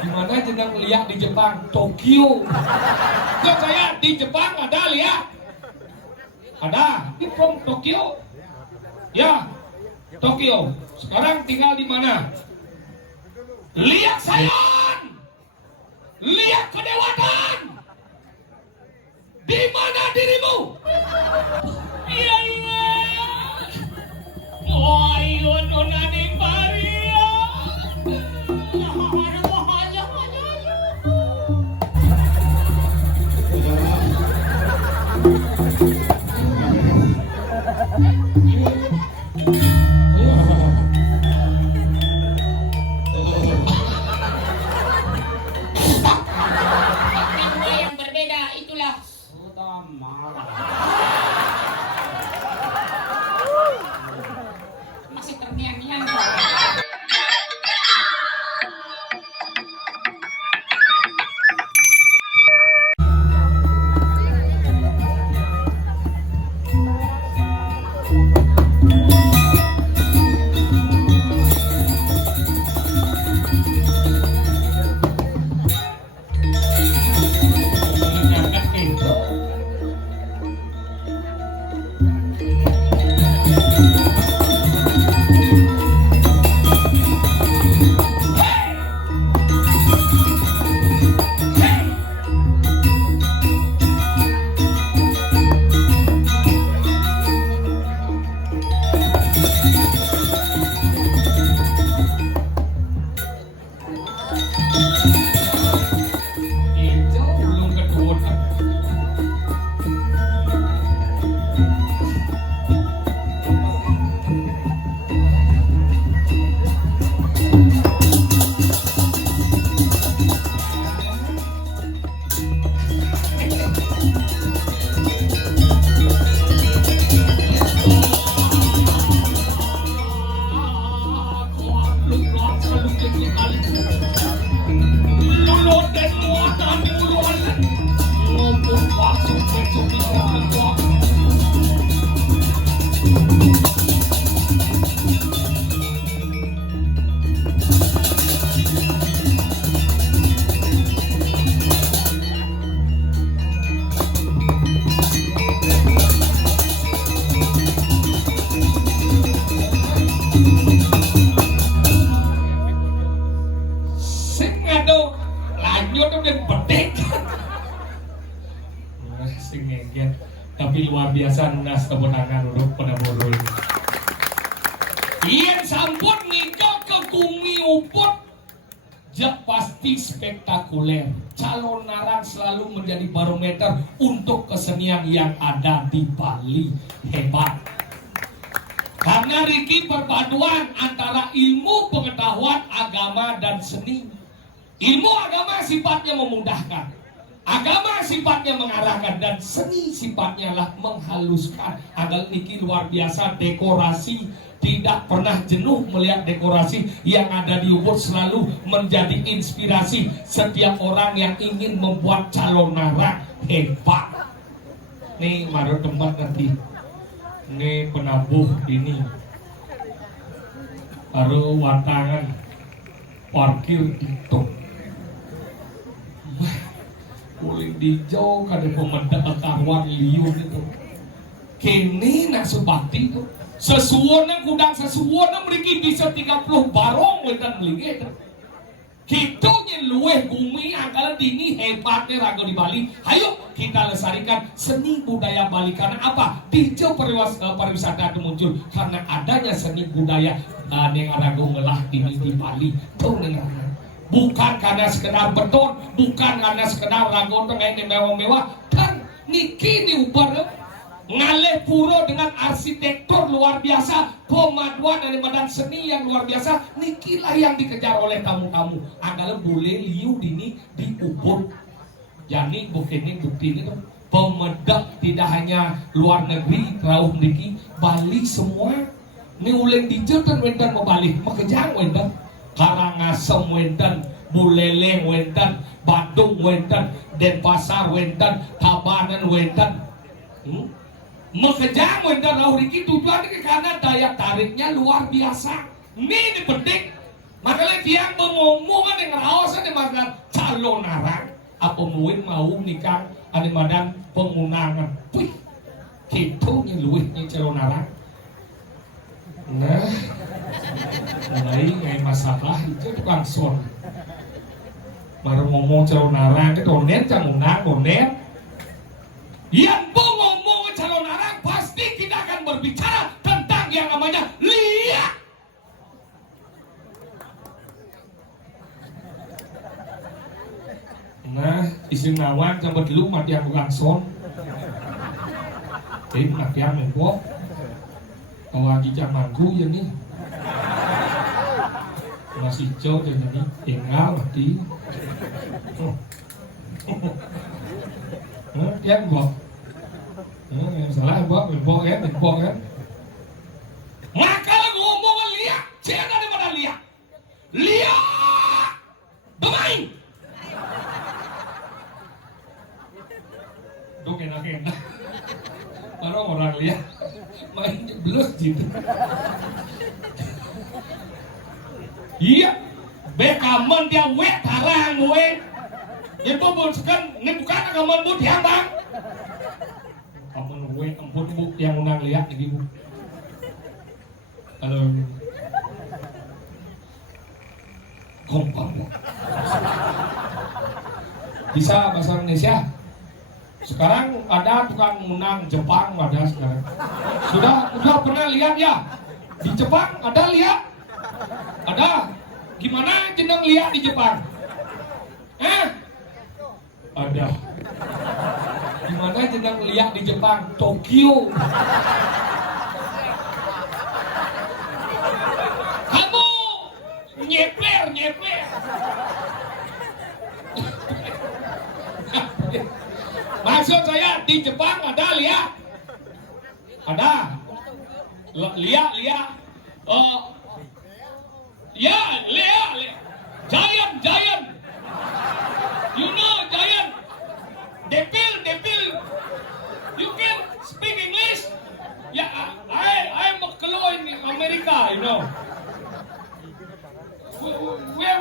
Gimana jenang lihat di Jepang? Tokyo. Kok saya di Jepang ada lihat? Ada. Ini from Tokyo. Ya, Tokyo. Sekarang tinggal di mana? Lihat Sion. Lihat kedewatan. Di mana dirimu? Iya. Oh, iyo nonaning Maria. Yang berbeda itulah sudah marah. Masih terniang-niang. Tapi luar biasa nunas kemenangan urut pada borol. Ien sampun ngiko ke Kumi Uput. Jak pasti spektakuler. Calon Narang selalu menjadi barometer untuk kesenian yang ada di Bali. Hebat. Karena Riki perpaduan antara ilmu pengetahuan agama dan seni. Ilmu agama sifatnya memudahkan. Agama sifatnya mengarahkan dan seni sifatnya lah menghaluskan. Agal niki luar biasa dekorasi, tidak pernah jenuh melihat dekorasi yang ada di Ubud, selalu menjadi inspirasi setiap orang yang ingin membuat calon Narang. Hebat. Nih maru tempat nanti. Nih penabuh ini. Baru watangan parkir itu. Boleh dijauh kada pemedak kawan liur itu. Kini nak sebakti itu. Sesuona gudang sesuona mereka bisa 30 barong wetan beli itu. Kita yang luweh bumi angkala dini hebatnya rago di Bali. Ayo kita lestarikan seni budaya Bali. Karena apa? Dijauh pariwisata itu muncul karena adanya seni budaya yang rago ngelah ini di Bali. Tuh nengarang. Bukan karena sekedar beton, bukan karena sekedar ragon dengan mewah-mewah. Dan niki diubah ngalih puro dengan arsitektur luar biasa, pemaduan dari badan seni yang luar biasa. Nikilah yang dikejar oleh tamu-tamu. Adalah boleh liu dini di Ubud. Jadi bukti ini pemedak tidak hanya luar negeri, rauh niki Bali semua. Ini uleng dijetan wendan mau balik, makejang wendan. Karangasem wendan, Buleleng wendan, Bandung wendan, Denpasar wendan, Tabanan wendan. Mekejang wendan rauh riki tujuan karena daya tariknya luar biasa. Ini penting. Makanya tiang berngomongan yang rawasan di madan calon narang. Apa mungkin mau nikah ada madan pengunangan. Wih, gitu nih luwihnya calon narang. Nah, mulai ngai masalah itu tukang son. Baru ngomong calon narang itu donet cangunang donet. Yang ngomong calon narang pasti kita akan berbicara tentang yang namanya liak. Nah, isim nawan sampai dulu mati yang bukan son. Jadi mati yang membok. Kalau lagi jam manggu ya nih. Masih jauh dan ini tinggal mati. Dia membok. Yang salah membok kan. Maka ngomong liak, jangan ada mana liak. Liak, bermain. Duk enak-enak. Baru orang lihat main jeblok gitu. Iya, bekaman dia wek tarang we. Itu bukan ini bukan kaman bu dia bang. Kaman we ampun bu yang undang lihat nih bu. Halo. Kompak bu. Bisa bahasa Indonesia? Sekarang ada tukang menang Jepang ada sekarang. Sudah pernah lihat ya? Di Jepang ada lihat? Ada. Gimana jeneng lihat di Jepang? Ada. Gimana jeneng lihat di Jepang? Tokyo. Kamu nyepler. Maksud saya di Jepang ada lihat, ada lihat, ya lihat, giant, you know giant, depil, you can speak English, ya I'm a in America, you know, where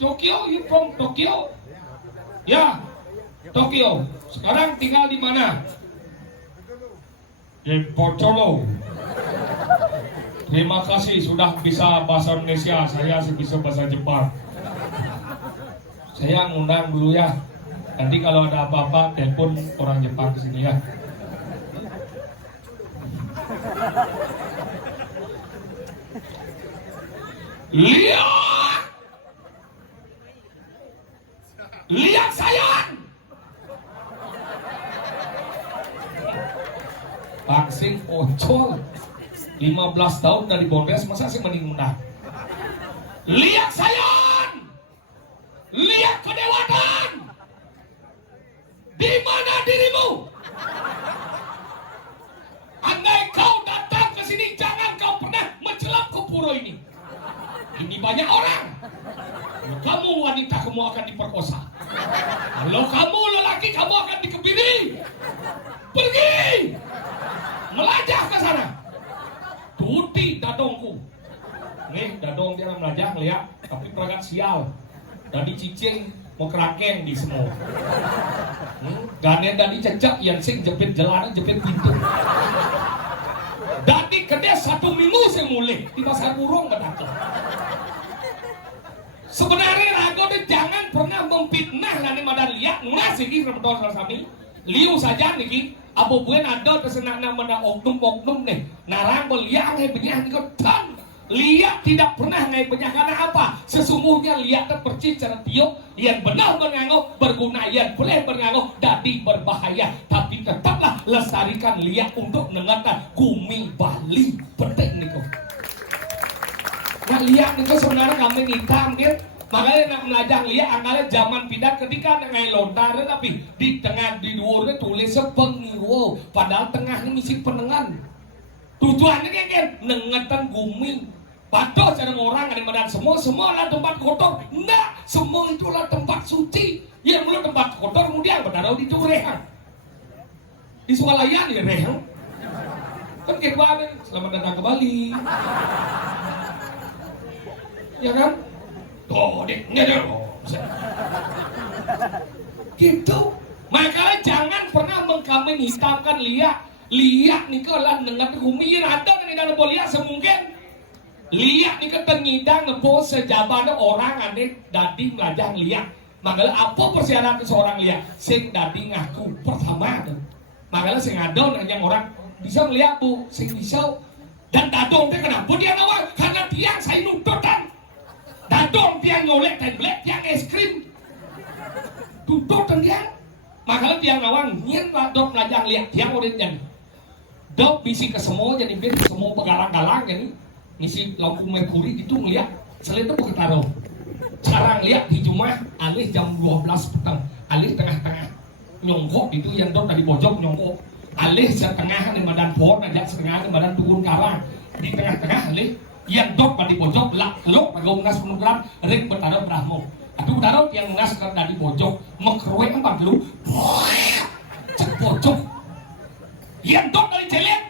Tokyo, you from Tokyo, ya. Tokyo. Sekarang tinggal di mana? Di Pocholo. Terima kasih sudah bisa bahasa Indonesia. Saya bisa bahasa Jepang. Saya ngundang dulu ya. Nanti kalau ada apa-apa telepon orang Jepang ke sini ya. Lihat sayang. Bangsing ocol 15 tahun dari Bondes masa sih mending menang. Lihat sayang, lihat kedewatan. Di mana dirimu? Andai kau datang ke sini jangan kau pernah mencelam ke pura ini. Ini banyak orang. Kalau kamu wanita kamu akan diperkosa. Kalau kamu lelaki kamu akan dikebiri. Pergi. Melajah ke sana. Tuti dadongku. Nih dadong dia melajah lihat, tapi perangkat sial. Dari cicing mau kerakeng di semua. Ganen dari cecak yang sing jepit jalan jepit pintu. Dari kedai 1 minggu saya mulai di pasar burung kata. Sebenarnya rago deh jangan pernah memfitnah nani madan lihat ngasih di Ramadan rasami. Liu saja nih. Abu buen ada tersenang nama oknum nih. Narang beliang hai benyah ni tan. Lihat tidak pernah ngai benyah karena apa? Sesungguhnya lihat percis cara tiup yang benar menganggap berguna yang boleh menganggap dadi berbahaya. Tapi tetaplah lestarikan lihat untuk mendengarkan Gumi Bali penting nih kok. Nah lihat nih sebenarnya kami hitam kan. Makanya nak belajar lihat angkanya zaman pindah ketika ngai lontar tapi di tengah di luarnya tulis pengiwo padahal tengahnya misi penengan tujuannya kan nengetan Gumi patuh cara orang ada badan semua lah tempat kotor enggak semua itulah tempat suci yang belum tempat kotor kemudian bertaruh di rehan di Swalayan ya rehan kan kita selamat datang ke Bali. Ya kan? Oh, dek. Gitu. Makanya jangan pernah mengkambing hitamkan Lia. Lia nih lah dengan humiin ada nih dalam Lia semungkin. Lia nih tengidang ngepo sejabana orang aneh dadi melajang Lia. Makanya apa persyaratan seorang Lia? Sing dadi ngaku pertama tuh. Makanya sing adon yang orang bisa melihat bu, sing bisa dan dadong teh kenapa dia nawar? Karena tiang saya nututan. Dadong tiang ngolek tablet, tiang es krim. Tututan tiang. Makanya tiang nawang nyen dok melajang Lia, tiang udah jadi. Dok bisi ke semua jadi biar semua pegalang-galang ini. Ngisi lampu merkuri itu ngeliat selain itu taruh. Sekarang lihat di Jumat alih jam 12 petang, alih tengah-tengah nyongkok itu yang dok dari pojok nyongkok, alih setengah di badan pohon aja setengah di badan turun karang di tengah-tengah alih yang dok dari pojok lok pagong nas penugaran ring bertaruh brahmo. Aduh taruh yang nas dari pojok mengkerwek empat lu, cek pojok. Yang dok dari celek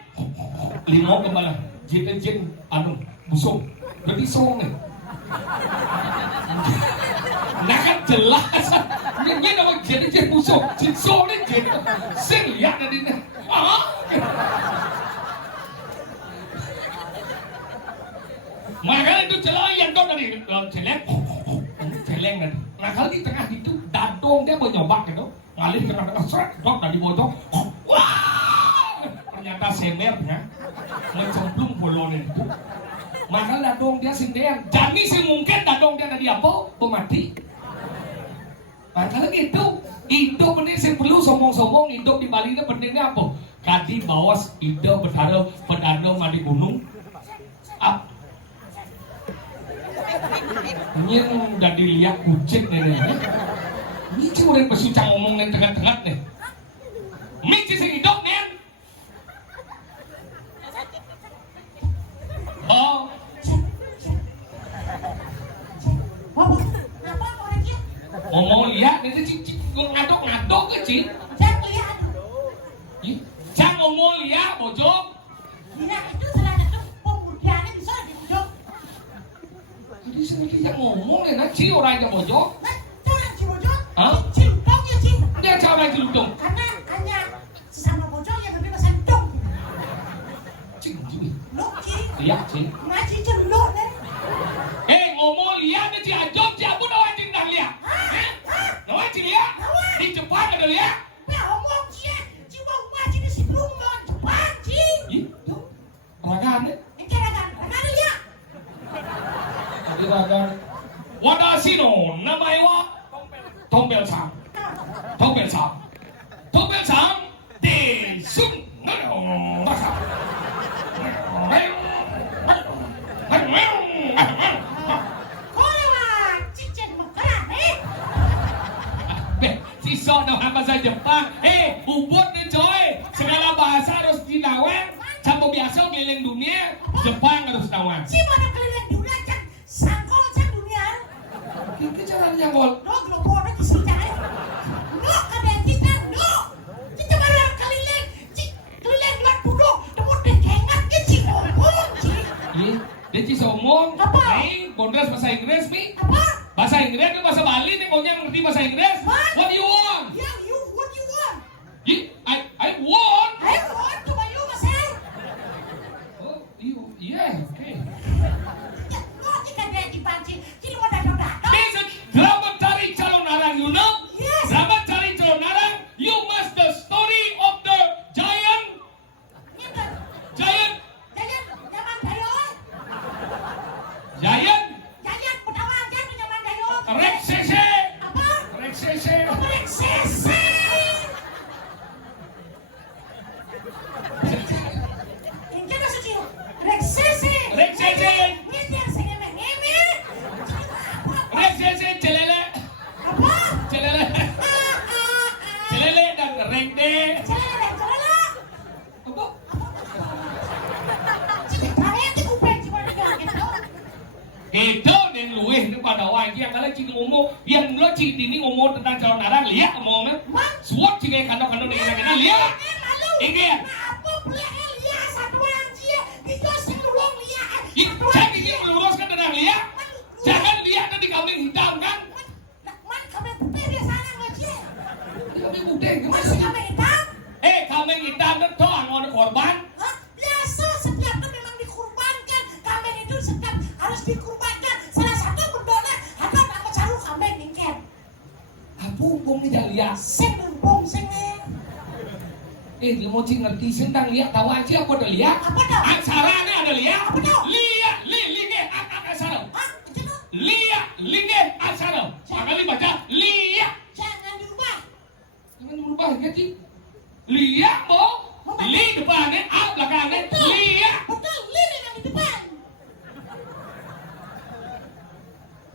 lima kembali. Jin anu busuk berarti song nih. Nah kan jelas ini nama jin busuk jin song nih jin sing lihat tadi nih makanya itu jelas yang kau tadi celeng tadi. Nah kalau di tengah itu dadong dia mau nyoba gitu ngalih ke tengah seret dok dari bojong ternyata semernya mencemplung bolonnya itu. Maka dadong dia sindean. Jadi sih mungkin dadong dia tadi apa? Pemati. Makanya gitu. Hidup ini sih perlu sombong-sombong. Hidup di Bali ini pentingnya apa? Kadi bawas hidup bertaruh pedadong mandi gunung. Up. Ini udah dilihat kucing nih. Ini cuma udah bersucang ngomong nih tengah-tengah nih. Misi sih hidup nih. Oh. Ngomong lihat nanti cik ngaduk ke cik. Jangan lihat. Jangan ngomong lihat bojong. Lihat itu salah satu pemudaannya bisa di bojong. Jadi sendiri yang ngomong ya nak cik orang yang bojong. Nah, orang di bojong. Hah? Cilutong ya cik. Dia cara cilutong. Karena hanya sama bojong yang berbeda santong. Cik gini. Lo cik. Lihat cik. Ngaji celuk deh. Ngomong lihat ni cik ajok cik aku nak wajib dah lihat. Nak wajib lihat. Di Jepang ada lihat. Nah, omong cik. Cuma ngaji di sebelum non Jepang cik. Itu ragan ni. Ini ragan lihat. Di ragan. Wadashi no namae wa Tombel Sang. Tombel Sang. Tombel Sang. Desung. Sisok dalam bahasa Jepang. Ubud nih coy. Segala bahasa harus dinawang. Sampai biasa keliling dunia, Jepang harus nawang. Si mana keliling dunia kan sangkol sang dunia. Itu caranya ngol. Lo global itu sih cai. Lo ada kita lo. Kita baru keliling. Keliling luar pulau. Temu dekengat ke si ngomong cik. Iya, dia cik somong. Apa? Kondres bahasa Inggris mi. Apa? Bahasa Inggris itu bahasa Bali nih, kau yang ngerti bahasa Inggris. What do you want? Yeah, what you want? I want. I want to buy you myself. Oh, yeah, okay. Lo jika dia dipancing, jadi mau datang. This is drama cari calon arang, you know? Yes. Drama cari calon arang, you must the story of the giant. Jayan, zaman dayon. Giant. Jayan, pertama aja zaman dayon. Reksese. Apa? Reksese. Reksese. Ini ada suci. Reksese. Reksese. Ini dia sengeme-ngeme. Reksese celele. Apa? Celele. Celele dan rengde. Celele. Apa? Cik, kalian tuh kupeng cuma gitu. Itu yang luweh itu pada wajib yang kalian cik ngomong yang lo cik ini ngomong tentang calon arang lihat ngomongnya suap cik kayak kandang-kandang dengan lihat ingat Apa pula Elia satu orang dia itu sing luang lihat. cak ini meluruskan tentang lihat Jangan lihat tadi kambing hitam kan? Man kambing putih dia sana nggak sih? Kambing putih gimana Masih sih? kambing hitam? Kambing hitam itu angon korban. Hah? Biasa setiap itu memang dikurbankan. Kambing itu setiap harus dikurbankan. Salah satu berdoa ada nama caru kambing ningken. Apa hukum ni dah lihat? Sing lumpung singnya. Dia mau ngerti tentang lihat tahu aja apa ada lihat? Apa dah? Aksara ni ada lihat? Apa dah? Lihat, linge, aksara. Hah? Itu tuh. Lihat, linge, aksara. Sekali baca lihat. Jangan dirubah. Jangan berubah ganti. Lihat mo. Li depannya, A belakangnya. Lihat. Betul, li memang di depan.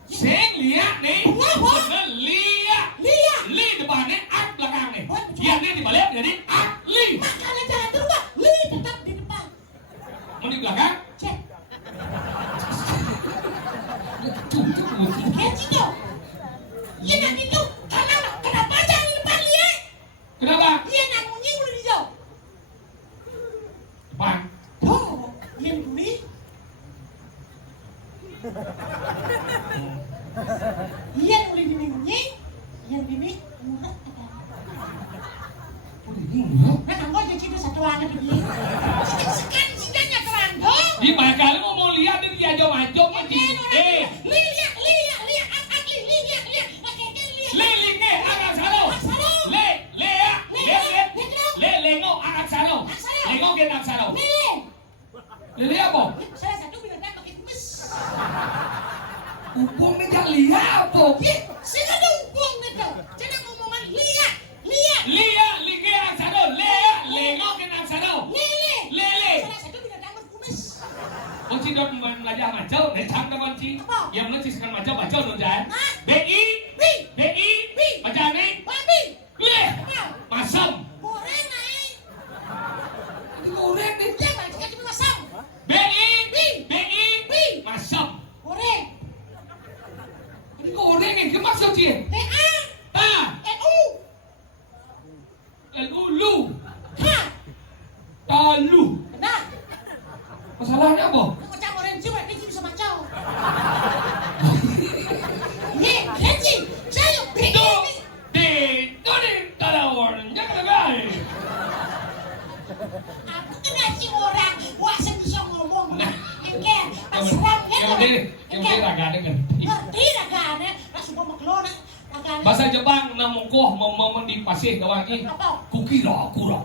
Sing lihat nih. Benar, Bos. Benar, lihat. Lihat. Li depannya, A belakangnya. Bos, Yang ini dibalik jadi A, li. Makanya jangan dirubah. Li tetap di depan. Mau di belakang? Cek. Tuh. Kenci dong. Iya nak itu. Kenapa jangan di depan li? Kenapa? Iya nak bunyi udah di jauh. Depan. Oh, yang bunyi. Iya mulai bunyi. Yang bunyi murah. Oh, ini enggak. Nah, kamu aja cerita satu aja begini. Sekian sidangnya kerando. Di banyak kali mau lihat dia diajak macam macam. Lihat. Li, agak salo. Le, lengo, agak salo. Lengo kita agak salo. Li apa? Salah satu binatang pakai kumis. Upung ni tak lihat apa? Saya ada uang itu. Jangan ngomongan lihat. Lihat, linge agak salo. Lengo kita agak salo. Le. Salah satu binatang berkumis. Kunci dot belajar macam, necang dah kunci. Apa? Yang menciskan macam baca dong jangan. Hah? BI, baca ni. Babi. Le, Apa? masam. Goreng naik. Ini goreng ni. Dia macam cuma masam. BI, masam. Goreng. Ini goreng ni, kemas tu dia. TA. Ta, NU. lu, Ha. talu. Benar. Masalahnya apa? Macam orang jiwa ini bisa macam. Ni, kenci. Saya Itu, begini. ni, talawar, jangan lagi. Aku kena si orang. Wah, saya bisa ngomong. Nah. Engke, pasrah Yang penting raga ni kan. Ngerti ragane, langsung mau maklona. Ragane. Bahasa Jepang namungkoh mau di pasir kawan ni. Apa? Kukira, kura.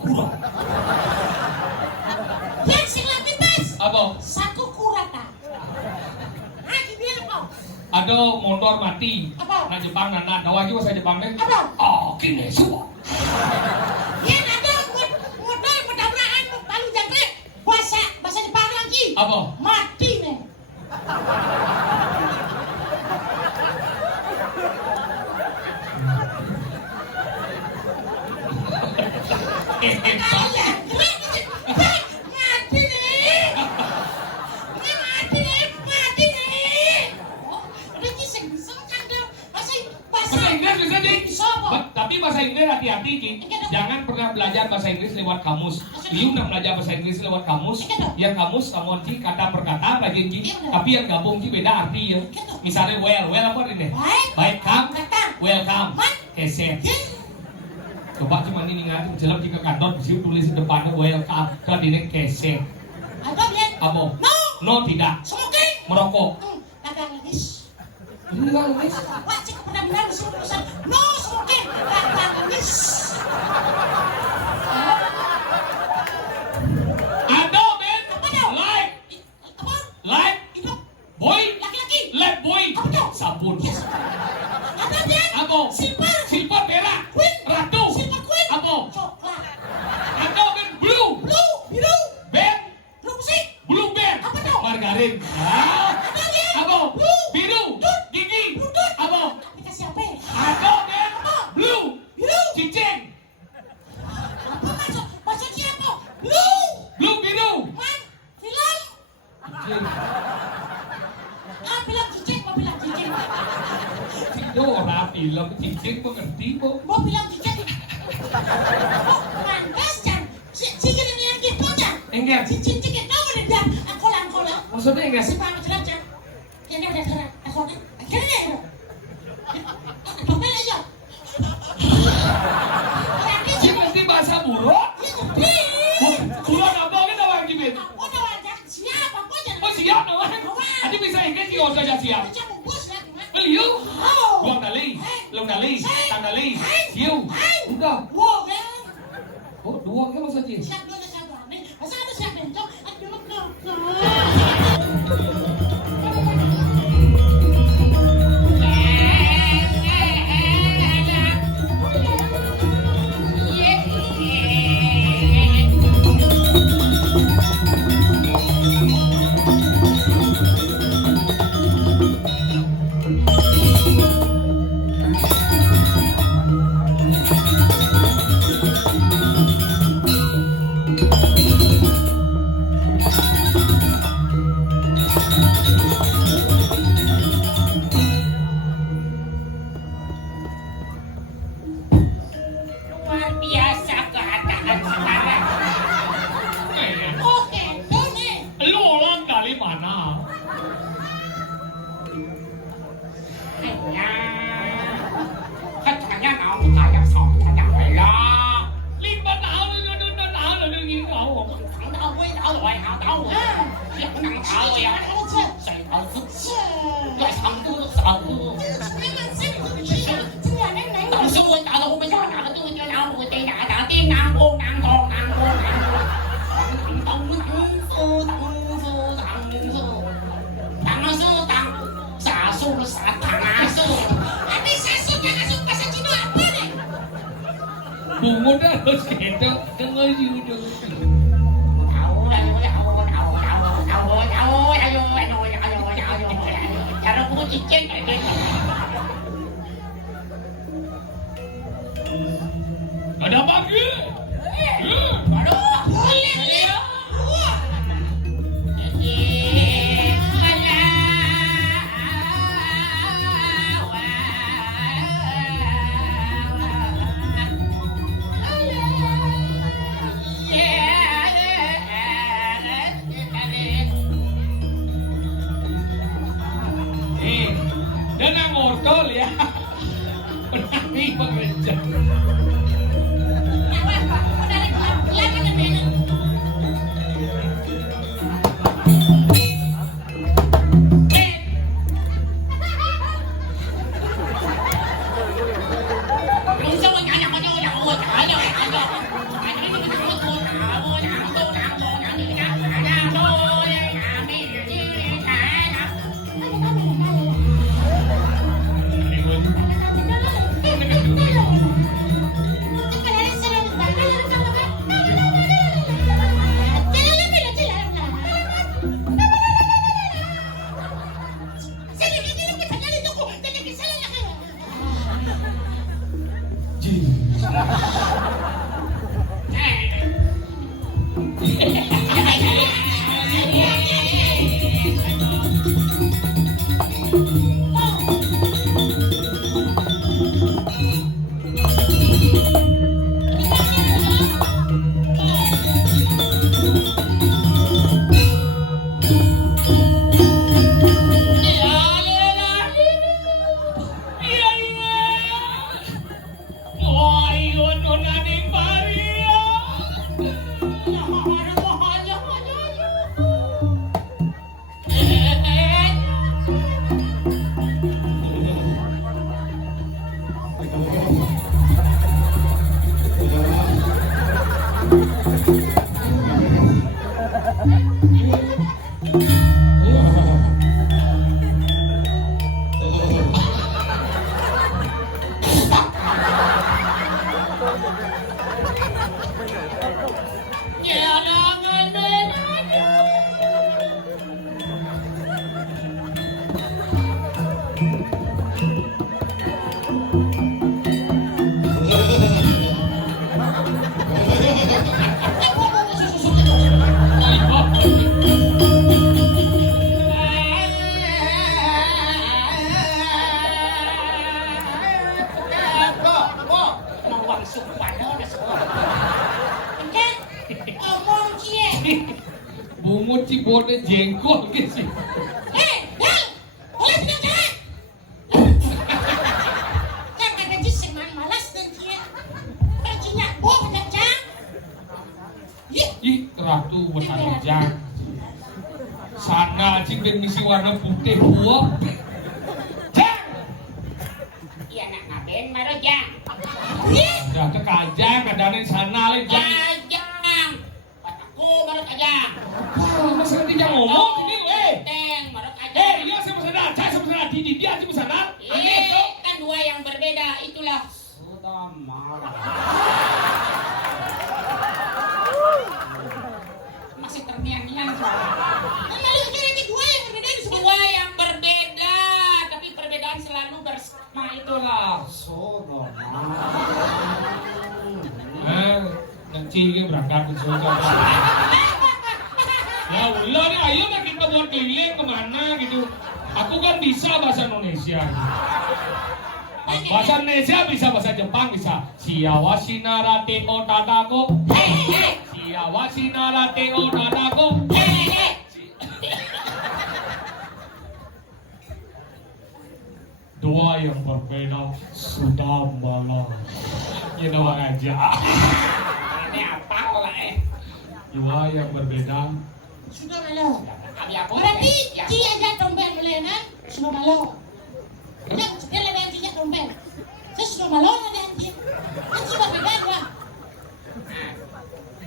Yang sing lagi bas. Apa? Saku kurata. Ah, gini apa? Ada motor mati. Apa? Nah Jepang nana, tahu aja bahasa Jepang ni. Apa? Oh, kini semua. Yang ada modal tabrakan palu jangkrik. Bahasa Jepang lagi. Apa? Mati nih. Kalian, mati nih. Mati nih. Oh, udah kisah kan dia. Bahasa Inggris bisa di. Bisa apa? Tapi bahasa Inggris hati-hati Ki. Jangan pernah belajar bahasa Inggris lewat kamus. Liu nak belajar bahasa Inggris lewat kamus. Yang kamus kamu Ki kata per kata belajar Ki. Tapi yang gabung Ki beda arti ya. Misalnya well apa ini? Baik kam, welcome, keset. Coba cuma ini ingat, jelas jika kantor di tulis di depannya welcome, kan ini keset. Apa lihat? Apa? No. No tidak. Smoking. Merokok. Dagang nangis. Ini kan guys. Wah, cik pernah bilang disuruh urusan no smoking. Dagang nangis. Ada men. Apa dah? Like, Apa? like, Itu boy, laki-laki. let boy. Apa dah? Sabun. Apa dia? Apa? Silver. Silver perak. Queen. Ratu. Silver queen. Apa? Coklat. Ada men blue. Blue. Biru. Ben. Blue musik. Blue Ben. Apa dah? Margarin. Ah. Apa dia? Apa? Blue. Biru. Gigi. Bludut. Apa? Aplikasi apa? Ada men blue. Biru. Cincin. Apa maksud? Maksud siapa? Blue. Blue biru. Man. Film. Ah, bilang cicing. Mau bilang cicing. Itu orang film cincin mengerti kok. Mau bilang cicing. Oh, pantas kan? Cicing ini yang gitu aja. Enggak. Cicing tahu udah dia angkol-angkol. Maksudnya enggak Si panas aja. Yang dia udah gerak. Ako na. Kaya. Apa ba yan? Di bahasa buruk? Buruk apa kita orang Tibet? Ako na wala. Siap ako dyan. Oh siap naman. Adi bisa ikan kio saja siap. Siya mo bus na. Beliau. Luang dali, long dali, tang dali, siu. Udah. Wow, eh. Oh dua kan masa dia? Siap doon na siya doon. Masama siya bento. At yung ko. Luar biasa keadaan sekarang. Oke, doon eh. Lu orang dari mana? Katanya mau kayak sama ya. 5 tahun lu udah gini kau. Thằng đâu với đâu rồi hào đâu. Việc nặng thở rồi à. Xảy ở sức. Rồi xong cứ sợ. Tổng số quên tạo đâu bây giờ nào tôi cho nào người tiền đã tiên nàng cô nàng con nàng cô nàng. Tông sư tang sư tang xả sư xả thằng sư. Ate sasu na kasuk pa sa Chino apa ni? Bungo dah harus kita dengar juga. Cara aku cicing Ada apa lagi? Dan yang ngortol ya. Penami pengejar. Bungut si bodoh jengkol gitu sih. Hei, Yang! Ulit na dyan! cerah tuh buat hujan. Sana cing dan misi warna putih buah. Jang. Iya nak ngapain baru jang? Udah ke kajang ada di sana lagi jang. Kajang. Aku baru kajang. Masa nanti jang ngomong ini Teng baru kajang. iya sama sana, saya sama sana, di dia aja sana. Kan dua yang berbeda itulah sudah malam. Masih terniang-niang. Lalu jadi dua yang berbeda di Dua yang berbeda, tapi perbedaan selalu bersama itulah sudah malam. Nanti kita berangkat ke surga. Ya Allah nih, ayo lah kita buat keliling kemana gitu. Aku kan bisa bahasa Indonesia. Bahasa Indonesia bisa, bahasa Jepang bisa. Siawa sinarate o tatako. Siawa sinarate o tatako. Dua yang berbeda sudah malam. You know aja. Ini apa lah Dua yang berbeda. sudah malam. Kami apa? Berarti dia aja trompet boleh kan? Sudah malam. Yang dia lebih anjingnya trompet. Saya sudah malam ada anjing. Anjing berbeda dua.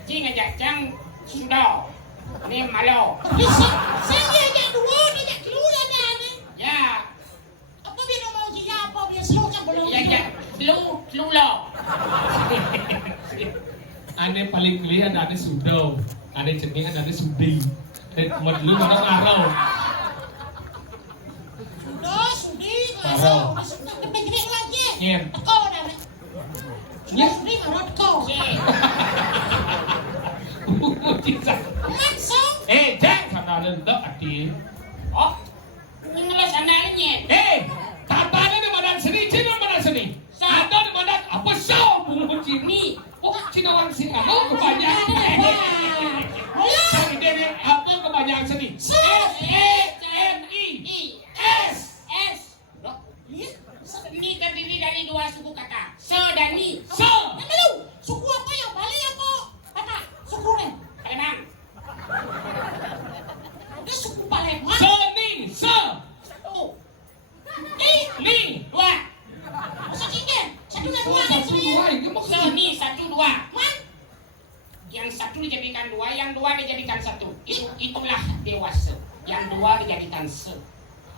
Jing aja jang sudah. Ini malu. Tapi saya ajak dua, dia ajak keluar dah ni. Ya, Apa dia mau dia apa dia slow kan belum. ya ya. Lu lo. Ane paling kelihatan ane sudah. Ane cengengan ane sudi. Dan medlu mana ngarau. Sudah, sudi, Taruh. ngasau. Masuk ke kebegeret lagi. Nyen. Teko dah ni. Sudah, sudi, marah teko. Langsung. Jang kata ada hati. Oh, ini lo sandalnya. Tatanya di badan seni, Cina badan seni. Ada di badan apa sah bunga Cina? Oh, Cina orang sini apa kebanyakan? Ini dia apa kebanyakan seni? S. Ini terdiri dari dua suku kata. Se dan ni. Yang lalu, suku apa yang Bali apa? Kata, suku ni. Palembang. Dia suku Palembang. Seni, se, Satu. ni. Dua. Masa cikin? Satu dan dua. Satu dua ini Se maksudnya. ni satu dua. Man. Yang satu dijadikan dua, yang dua dijadikan satu. Itulah dewasa. Yang dua dijadikan se.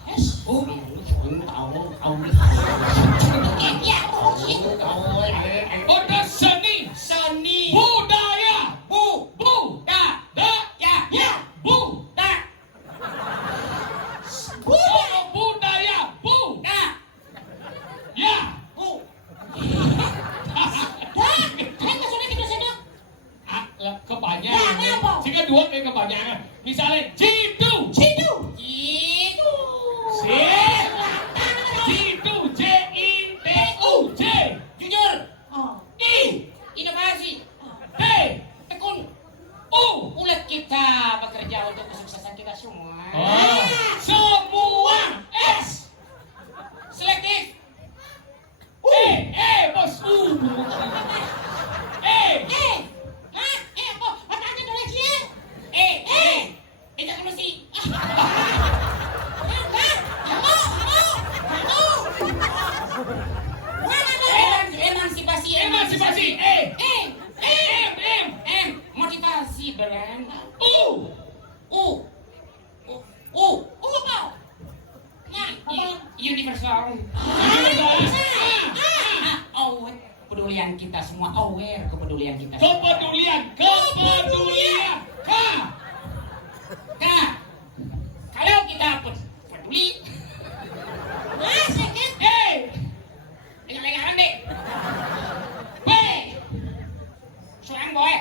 Yes. Oh, Tahu. Ya, oh, cikin. ada seni, Seni. budaya, Bu. da, Ya. bu, Da. budaya, Da. ya. Bu. Dah. Kan sudah kita sedang. Kebanyakan. Ya, apa? Jika dua kayak kebanyakan. Misalnya jitu, Situ. Itu. jitu, J-I-T-U, J, Jujur. Oh. I, Inovasi. T, Tekun. U. Ulat kita bekerja untuk kesuksesan kita semua. Semua S. Selektif. Bos U. Hah? Apa? Apa ada dalam dia? Kita mesti. Emansipasi. M. Motivasi brand. U. Universal. Aware kepedulian kita semua. Aware kepedulian kita. Kepedulian. K. Kalau kita peduli, dengar-dengaran deh. B. Seorang boy.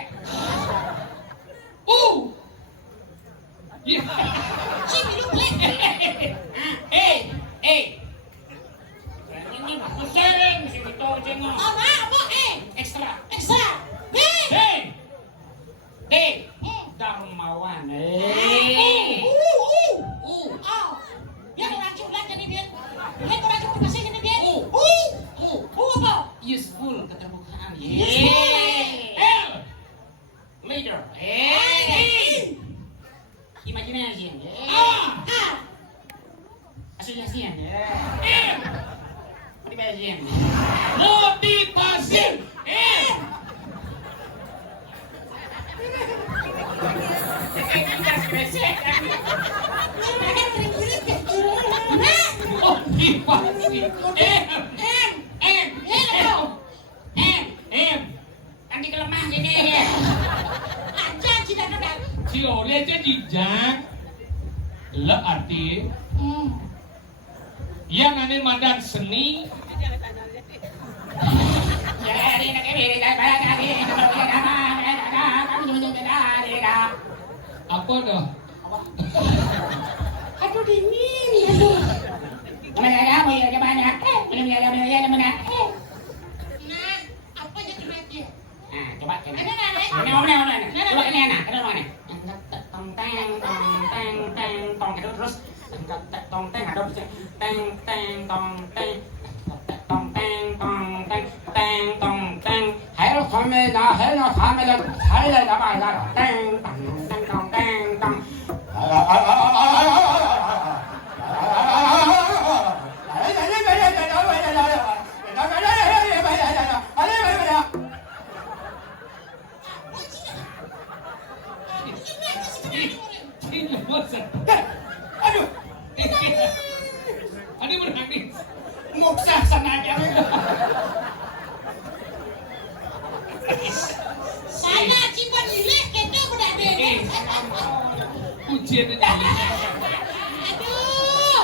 Ini bagus sering, sini tuh jengok. Ekstra. D. Motivasi. Motivasi. Nanti kelemah sini ya. Aja tidak ada. Si oleh je jijak. Le arti yang ane madan seni apa dah? Aduh dingin, aduh. Nah, apa aja kena dia? Coba Ada nana? coba ini anak tong teng terus tong teng ada teng tong teng hay nó thôi mày là hay nó thả mày lên thấy lên đã bài ra rồi teng tong Ini bosan. aduh Ini menangis. muksa sengaja Sana cipan dilek kita udah ada. Ujian ini. Aduh.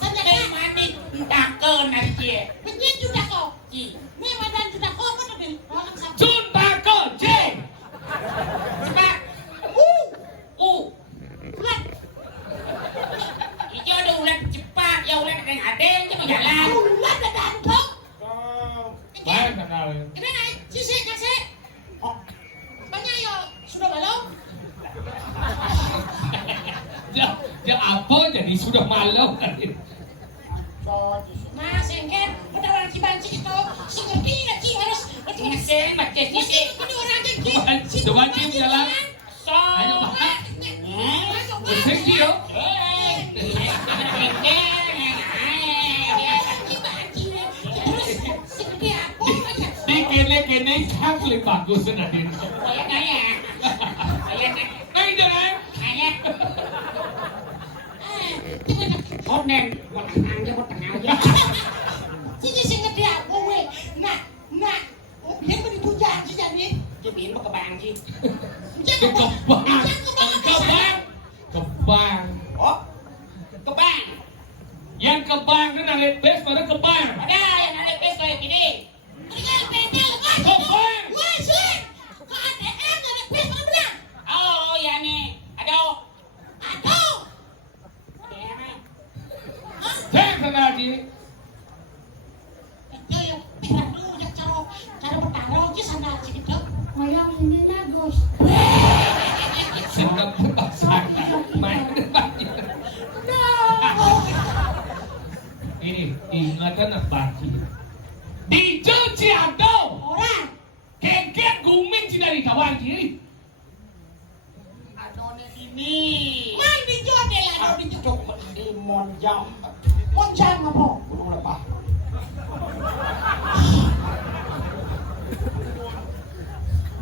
Sana đây mà đi đặt cơn này chị Begini juga kok. chị Ini madan juga kok kan ada. Orang sama. Junta kerja. coba Bulan. hijau ada ulat cepat ya ulat yang ada cuma jalan Bulan ada antok. Baik kenal. Ini naik sisi kasih. Banyak yo sudah belum? Dia apa jadi sudah malam kan? Nah, sengket, udah orang Cibanci itu, si ngerti nggak sih harus ngasih macam ni ini orang jadi Coba cium jalan. so Ayo Pak. masuk Bersih yo. Cibanci terus si gede aku aja. Di kene kan lebih bagus nanti. Nah jangan. hôm nay một thằng cho một thằng nào chứ Sini si gede aku we, nak, dia beri pujian sih jadi. chứ biển một cái bàn chi Kebang. ủa cái bàn Yang kebang itu nang lebes pada kebang. ada yang ada pes kayak gini Tinggal pedal kan. Kebang. Wah, sih. Kok ATM ada pes mana bilang? oh ya nih aduh Aduh. Jangan kena lagi. Itu yang pikiran dulu ya cara bertaruh aja sana gitu. Malam ini bagus. Senang berpasangan. Main lagi. No. Ini ingatan apa sih? Di Ciado. Orang. Kengkeng gumin sih dari kawan kiri. aduh nih sini Man dijual lah, ah dijual. coba di monjam Monjang apa? belum lepas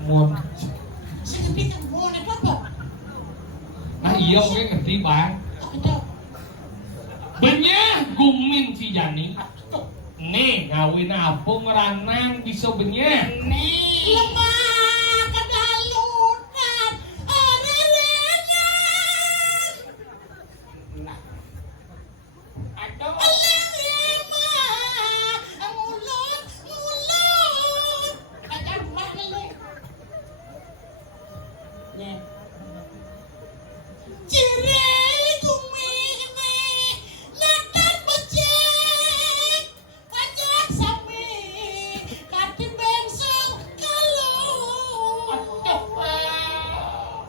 Muôn. Sedikit yang mau ada apa? Nah iya mungkin ngerti bang. Gitu. Benyah gumin si Jani. Nih ngawin apung ranang bisa benyah. nih Lemah kedalutan orelenya. nah aduh Lemah mulut. Akan mana le? nih Cirai gumi natan becek pajak sami kati bensong kalau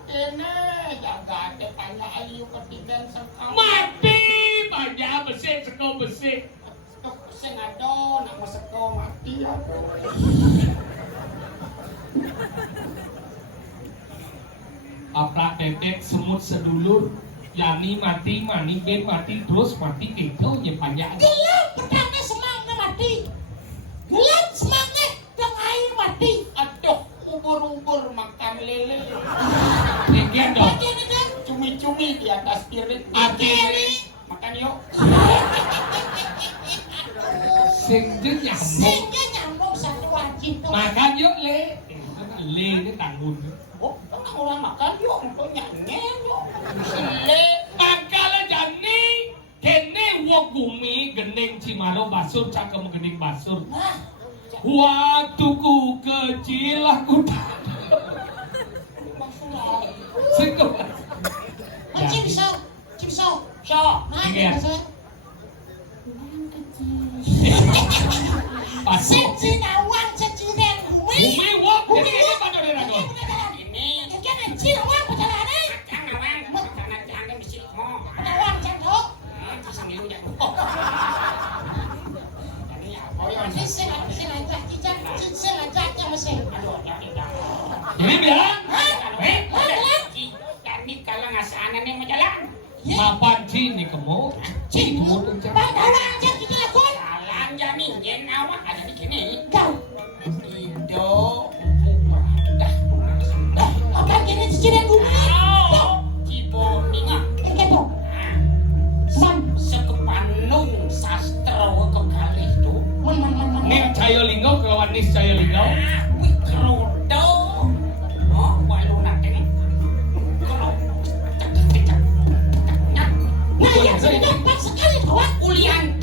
ini jaga ada tanya ayu ketidan sekali Mati banyak besi seko besi. sing aduh nak masuk mati aduh Apa tetek semut sedulur. Yani mati, mani ben mati, terus mati itu ya banyak. gelap pertama semang mati gelap kene Makan yuk. sing jeung nyambung. Sehingga nyambung satu wajib tuh. Makan yuk le. Le ini tanggung. Oh, kan orang makan yuk, untuk nyanyi yuk. Sile. Mangkala jani kene wong bumi gening Cimaro basur cangkem gening basur. Nah, Waktu ku kecil aku sing Cimso. So, Nah, Ingat. Cimso. basur. Secinawang secinen bumi. Bumi wong jadi ini pada dirago. ini. Kaya cinawang perjalanan. Jangan awang, jangan mesti ngomong. Penawang jatuh. Pisang ilu jangan. Ini apa ya? Sila jatnya mesin. Aduh, jangan. Ini bilang, Jadi kalau ngasana nih mau jalan. mapan cini kemo, cini kemo tuh Penawang jatuh kita lakon. Jalan jamin, jen awak ada di sini. Kau. Ido, Apa gini secinen bumi? Cibo ninga. Kepo. Man. Sekepanung sastra kekalih tuh. Nih Cayolingo kawan Nis Cayolingo. Wikrodo. Oh, walu nating. Kalau cek. Nah, yang sudah gampang sekali kawan. Ulian